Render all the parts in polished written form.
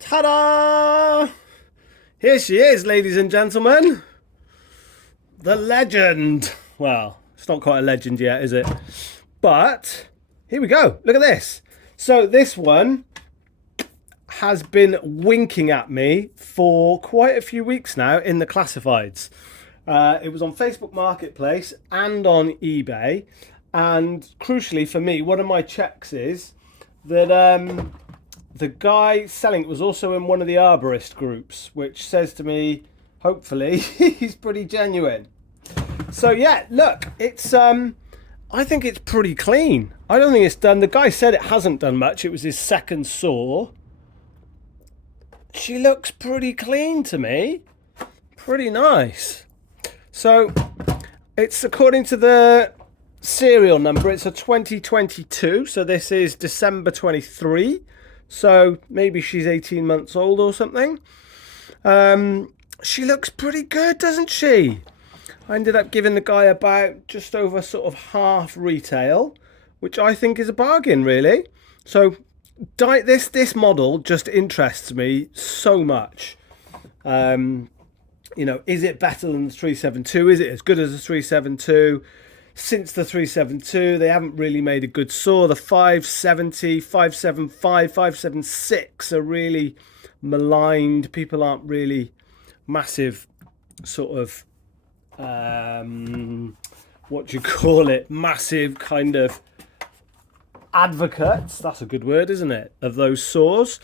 Ta-da! Here she is, ladies and gentlemen. The legend. Well, it's not quite a legend yet, is it? But here we go. Look at this. So this one has been winking at me for quite a few weeks now in the classifieds. It was on Facebook Marketplace and on eBay. And crucially for me, one of my checks is that the guy selling it was also in one of the arborist groups, which says to me, hopefully, he's pretty genuine. So yeah, look, it's I think it's pretty clean. I don't think it's done. The guy said it hasn't done much. It was his second saw. She looks pretty clean to me. Pretty nice. So it's according to the serial number. It's a 2022. So this is December 23. So maybe she's 18 months old or something. She looks pretty good, doesn't she? I ended up giving the guy about just over sort of half retail, which I think is a bargain, really. So this model just interests me so much. You know, is it better than the 372? Is it as good as the 372? Since the 372, they haven't really made a good saw. The 570, 575, 576 are really maligned. People aren't really massive sort of, what do you call it? Massive kind of advocates. That's a good word, isn't it? Of those saws.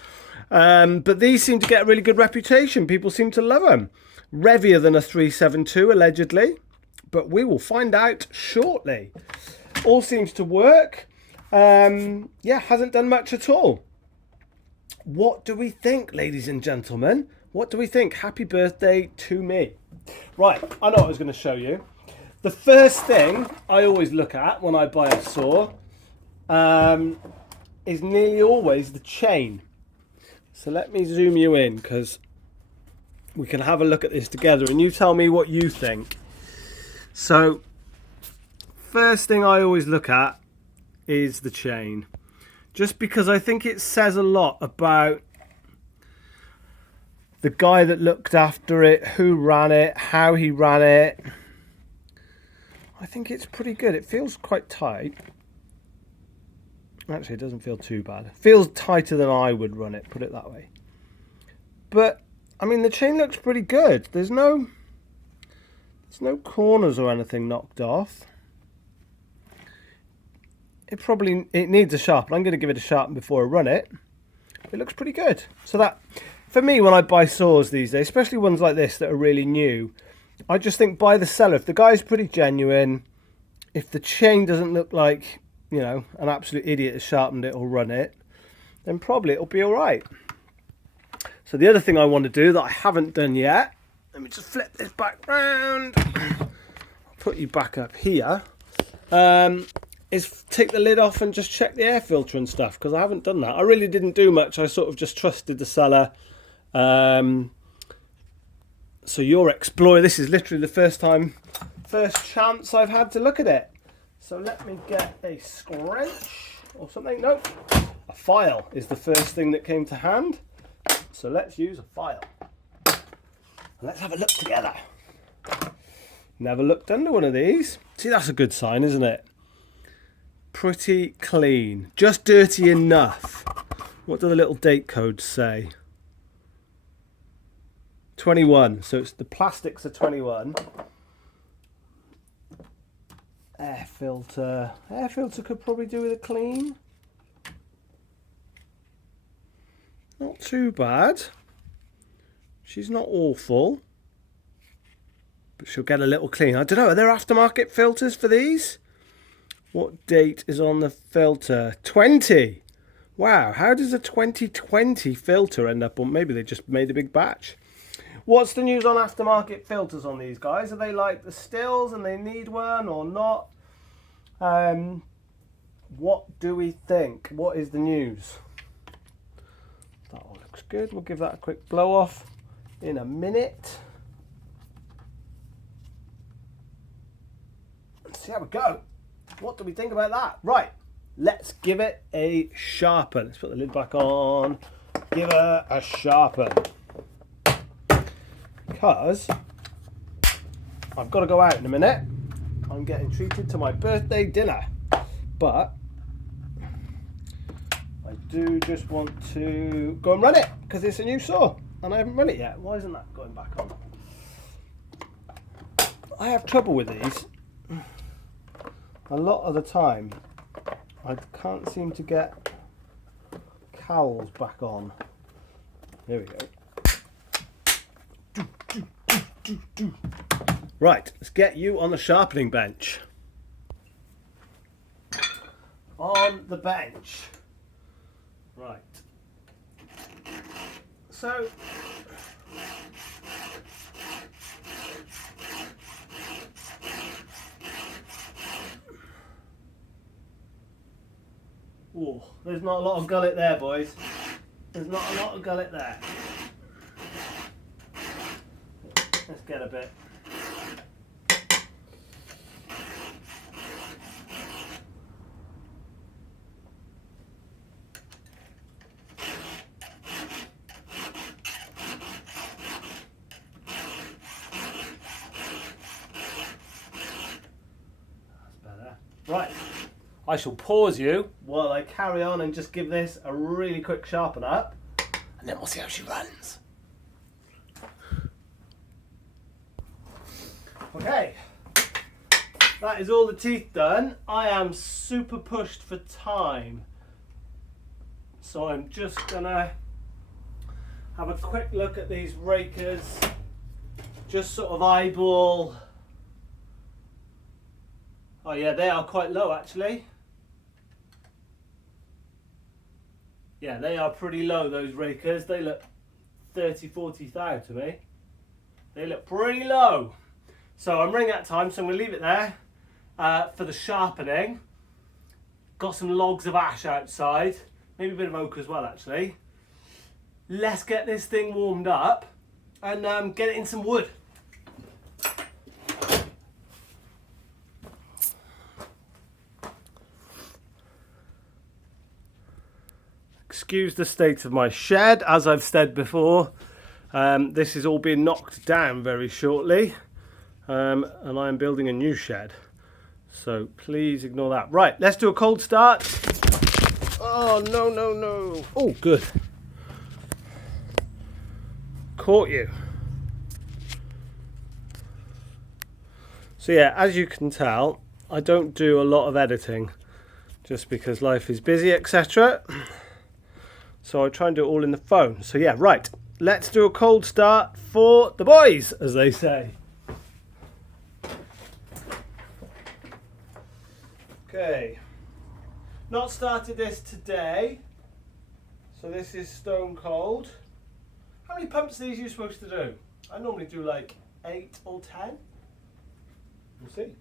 But these seem to get a really good reputation. People seem to love them. Revier than a 372, allegedly. But we will find out shortly. All seems to work. Yeah, hasn't done much at all. What do we think, ladies and gentlemen? What do we think? Happy birthday to me. Right, I know what I was going to show you. The first thing I always look at when I buy a saw is nearly always the chain. So let me zoom you in because we can have a look at this together and you tell me what you think. So, first thing I always look at is the chain. Just because I think it says a lot about the guy that looked after it, who ran it, how he ran it. I think it's pretty good. It feels quite tight. Actually, it doesn't feel too bad. It feels tighter than I would run it, put it that way. But, I mean, the chain looks pretty good. There's no corners or anything knocked off. It needs a sharpen. I'm going to give it a sharpen before I run it. It looks pretty good. So that, for me, when I buy saws these days, especially ones like this that are really new, I just think buy the seller. If the guy's pretty genuine, if the chain doesn't look like, you know, an absolute idiot has sharpened it or run it, then probably it'll be all right. So the other thing I want to do that I haven't done yet, let me just flip this back round. I'll put you back up here. Is take the lid off and just check the air filter and stuff, because I haven't done that. I really didn't do much. I sort of just trusted the seller. So your Explorer, this is literally the first chance I've had to look at it. So let me get a scratch or something. Nope. A file is the first thing that came to hand. So let's use a file. Let's have a look together. Never looked under one of these. See, that's a good sign, isn't it? Pretty clean. Just dirty enough. What do the little date codes say? 21. So it's the plastics are 21. Air filter. Air filter could probably do with a clean. Not too bad. She's not awful, but she'll get a little clean. I don't know, are there aftermarket filters for these? What date is on the filter? 20! Wow, how does a 2020 filter end up on? Maybe they just made a big batch. What's the news on aftermarket filters on these guys? Are they like the stills and they need one or not? What do we think? What is the news? That all looks good. We'll give that a quick blow off in a minute. Let's see how we go. What do we think about that? Right, let's give it a sharpen. Let's put the lid back on. give her a sharpen. Because I've got to go out in a minute. I'm getting treated to my birthday dinner. But I do just want to go and run it because it's a new saw and I haven't run it yet. Why isn't that going back on? I have trouble with these. A lot of the time I can't seem to get cowls back on. There we go. Right, let's get you on the sharpening bench. On the bench. Right. So oh, there's not a lot of gullet there, boys. There's not a lot of gullet there. Let's get a bit. Right, I shall pause you while I carry on and just give this a really quick sharpen up, and then we'll see how she runs. Okay, that is all the teeth done. I am super pushed for time, so I'm just gonna have a quick look at these rakers, just sort of eyeball. Oh yeah, they are quite low actually. Yeah, they are pretty low, those rakers. They look 30, 40 thou to me. They look pretty low. So I'm running out of time, so I'm going to leave it there for the sharpening. Got some logs of ash outside. Maybe a bit of oak as well actually. Let's get this thing warmed up and get it in some wood. Excuse the state of my shed, as I've said before. This is all being knocked down very shortly, and I'm building a new shed, so please ignore that. Right, let's do a cold start. Oh no, no, no. Oh, good. Caught you. So yeah, as you can tell, I don't do a lot of editing just because life is busy, etc. So I try and do it all in the phone. So yeah, right. Let's do a cold start for the boys, as they say. Okay. Not started this today. So this is stone cold. How many pumps are these supposed to do? I normally do like 8 or 10. We'll see.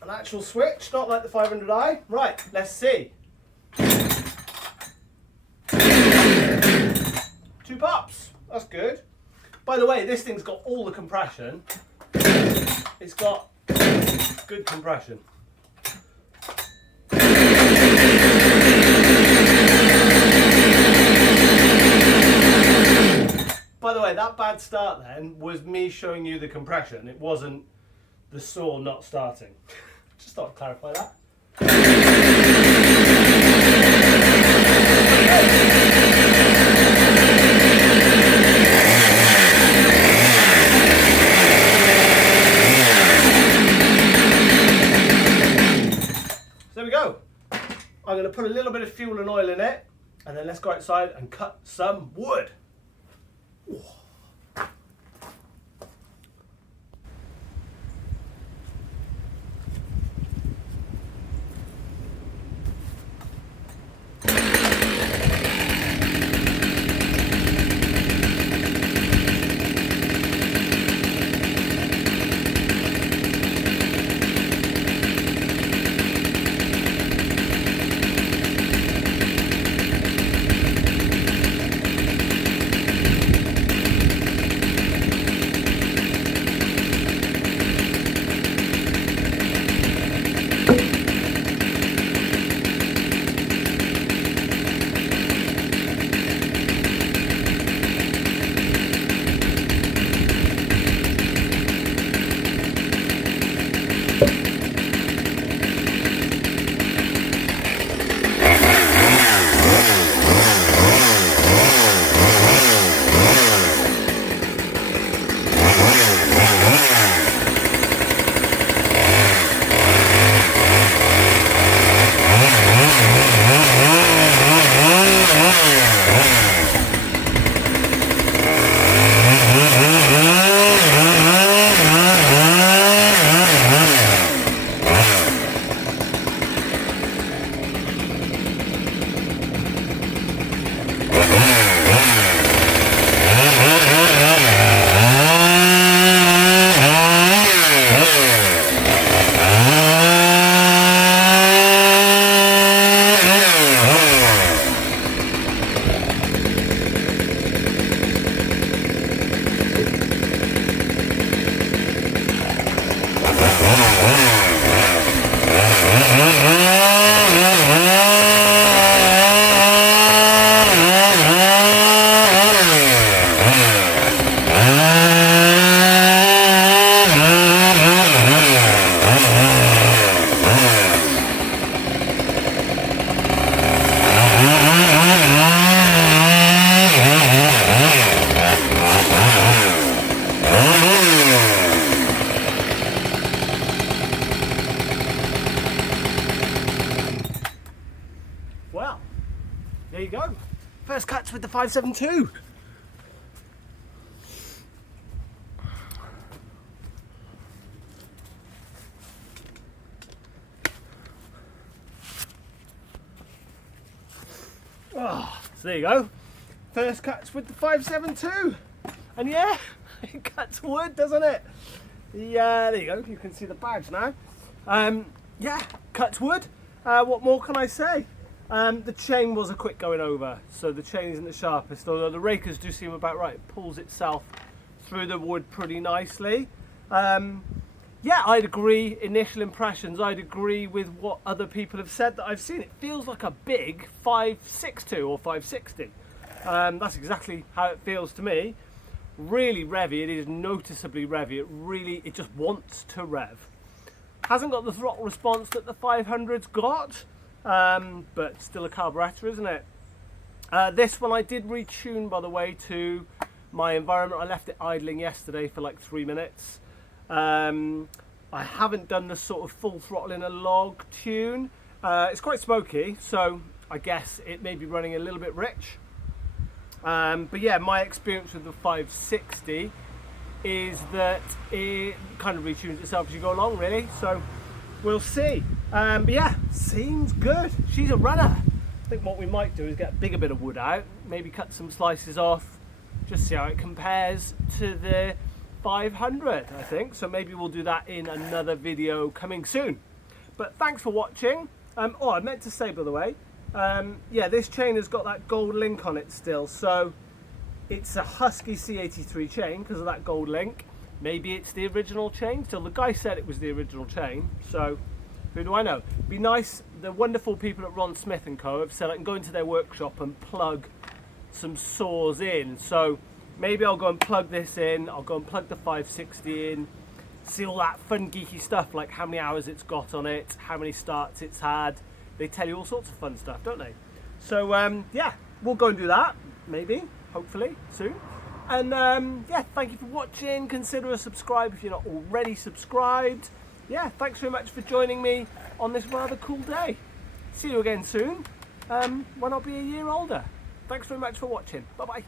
An actual switch, not like the 500i. Right, let's see. 2 pops, that's good. By the way, this thing's got all the compression. It's got good compression. By the way, that bad start then was me showing you the compression. It wasn't the saw not starting. Just thought I'd clarify that. So there we go. I'm going to put a little bit of fuel and oil in it, and then let's go outside and cut some wood. Ooh. go. First cuts with the 572. Oh, so there you go. First cuts with the 572. And yeah, it cuts wood, doesn't it? Yeah, there you go. You can see the badge now. Yeah, cuts wood. What more can I say? The chain was a quick going over, so the chain isn't the sharpest, although the rakers do seem about right. It pulls itself through the wood pretty nicely. Yeah, I'd agree, initial impressions, I'd agree with what other people have said that I've seen. It feels like a big 562 or 560. That's exactly how it feels to me. Really revvy, it is noticeably revvy. It just wants to rev. Hasn't got the throttle response that the 500's got, but still a carburettor, isn't it? This one I did retune, by the way, to my environment. I left it idling yesterday for like 3 minutes. I haven't done the sort of full throttle in a log tune. It's quite smoky, so I guess it may be running a little bit rich. But yeah, my experience with the 560 is that it kind of retunes itself as you go along, really. So we'll see. But yeah, seems good. She's a runner. I think what we might do is get a bigger bit of wood out, maybe cut some slices off, just see how it compares to the 500, I think. So maybe we'll do that in another video coming soon. But thanks for watching. Oh, I meant to say, by the way, yeah, this chain has got that gold link on it still, so it's a Husky C83 chain because of that gold link. Maybe it's the original chain. Still, the guy said it was the original chain, so who do I know? Be nice. The wonderful people at Ron Smith & Co have said I can go into their workshop and plug some saws in, so maybe I'll go and plug this in. I'll go and plug the 560 in, see all that fun geeky stuff like how many hours it's got on it, how many starts it's had. They tell you all sorts of fun stuff, don't they? So yeah, we'll go and do that, maybe, hopefully, soon. And yeah, thank you for watching. Consider a subscribe if you're not already subscribed. Yeah, thanks very much for joining me on this rather cool day. See you again soon, when I'll be a year older. Thanks very much for watching. Bye-bye.